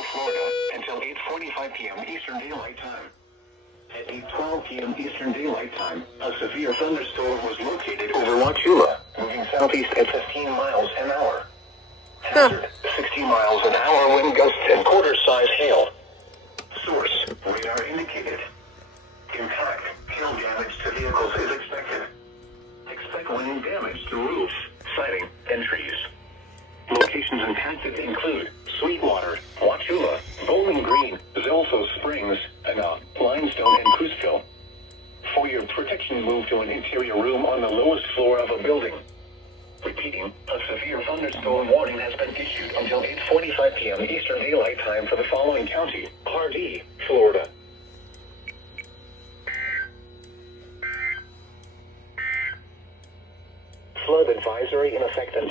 Central Florida until 8:45 p.m. Eastern Daylight Time. At 8:12 p.m. Eastern Daylight Time, a severe thunderstorm was located over Wauchula, moving southeast at 15 miles an hour. Hazard, 60 miles an hour wind gusts and quarter-size hail. Source, radar indicated. Impact, hail damage to vehicles is expected. Expect wind damage to roofs, siding, and trees. Locations impacted include Sweetwater, Wauchula, Bowling Green, Zelso Springs, Anna, Limestone, and Cruiseville. For your protection, move to an interior room on the lowest floor of a building. Repeating, a severe thunderstorm warning has been issued until 8:45 p.m. Eastern Daylight Time for the following county: Pardee, Florida. Flood advisory in effect until